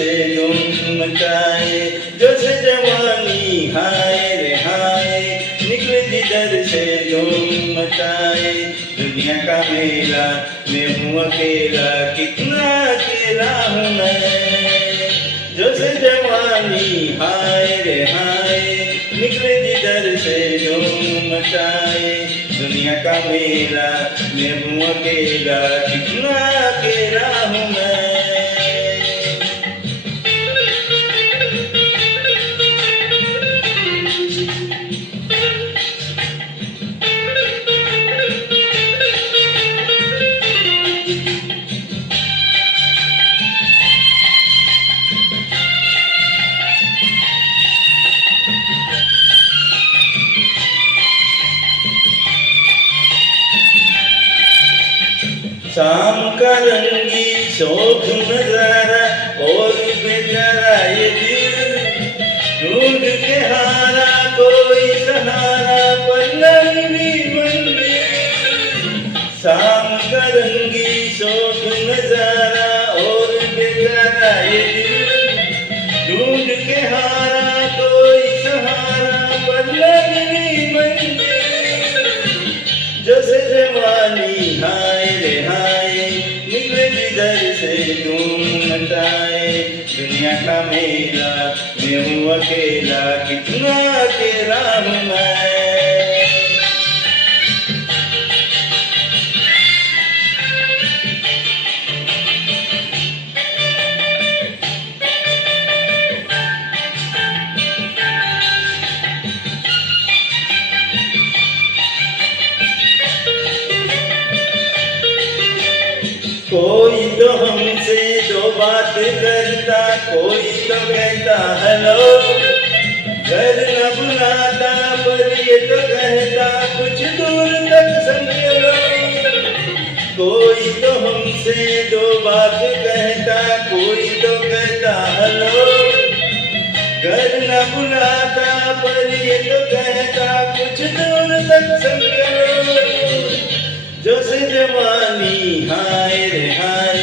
से धूम मचाए, जो से जवानी हाय रे हाय, निकले जिधर से धूम मचाए। दुनिया का मेला मैं हूँ अकेला, कितना अकेला हूँ मैं, जो से जवानी हाय रे हाय, निकले जिधर से धूम मचाए। दुनिया का मेला मैं हूँ अकेला, कितना अकेला हूँ मैं। शाम का रंगी शोक नजारा और बेचारा ये दिल, ढूंढ के हारा कोई सहारा पर लंबी मंजिल। शाम का रंगी शोक नजारा और बेचारा ये दिल, ढूंढ के हारा कोई सहारा पर लंबी मंजिल। जो से जवानी हाय रे हाय, निकले जिधर से धूम मचाए। दुनिया का मेला मैं हूँ अकेला, कितना अकेला हूँ मैं। कोई तो हमसे दो बात करता, कोई तो कहता हेलो, घर न बुलाता पर ये तो कहता कुछ दूर तक समझ लो। कोई तो हमसे दो बात कहता, कोई तो कहता हेलो, घर न बुलाता पर ये तो कहता कुछ दूर तक समझ लो। जो से जवानी हाय रे हाय,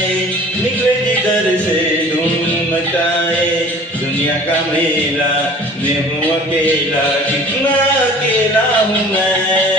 निकले जिधर से धूम मचाए। दुनिया का मेला मैं हूँ अकेला, कितना अकेला हूँ मैं।